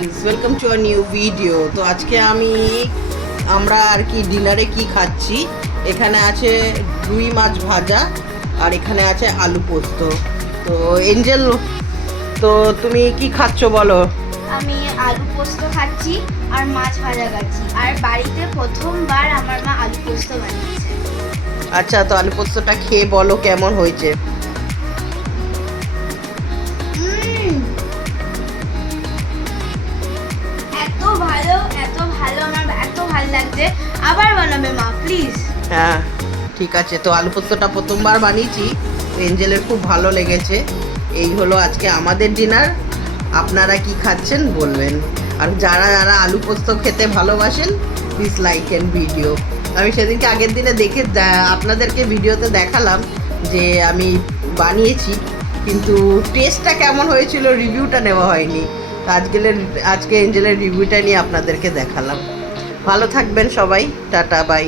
Guys, welcome to a new video. তো আজকে আমরা আর কি ডিনারে কি খাচ্ছি। এখানে আছে রুই মাছ ভাজা আর এখানে আছে আলু পোস্ত। তো এঞ্জেল, তো তুমি কি খাচ্ছ বলো? আমি আলু পোস্ত খাচ্ছি আর মাছ ভাজা খাচ্ছি। আর বাড়িতে প্রথমবার আমার মা আলু পোস্ত বানিয়েছে। আচ্ছা, তো আলু পোস্তটা খেয়ে বলো কেমন হয়েছে। এত ভালো, এত ভালো, আমার এত ভালো লাগছে। আবার বানাবে মা, প্লিজ। হ্যাঁ ঠিক আছে। তো আলু পোস্তটা প্রথমবার বানিয়েছি, এঞ্জেলের খুব ভালো লেগেছে। এই হলো আজকে আমাদের ডিনার। আপনারা কি খাচ্ছেন বলবেন। আর যারা যারা আলু পোস্ত খেতে ভালোবাসেন, প্লিজ লাইক অ্যান্ড ভিডিও। আমি সেদিনকে আগের দিনে দেখে আপনাদেরকে ভিডিওতে দেখালাম যে আমি বানিয়েছি, কিন্তু টেস্টটা কেমন হয়েছিল রিভিউটা নেওয়া হয়নি। তো আজকে এঞ্জেলের রিভিউটা নিয়ে আপনাদেরকে দেখালাম। ভালো থাকবেন সবাই, টাটা বাই।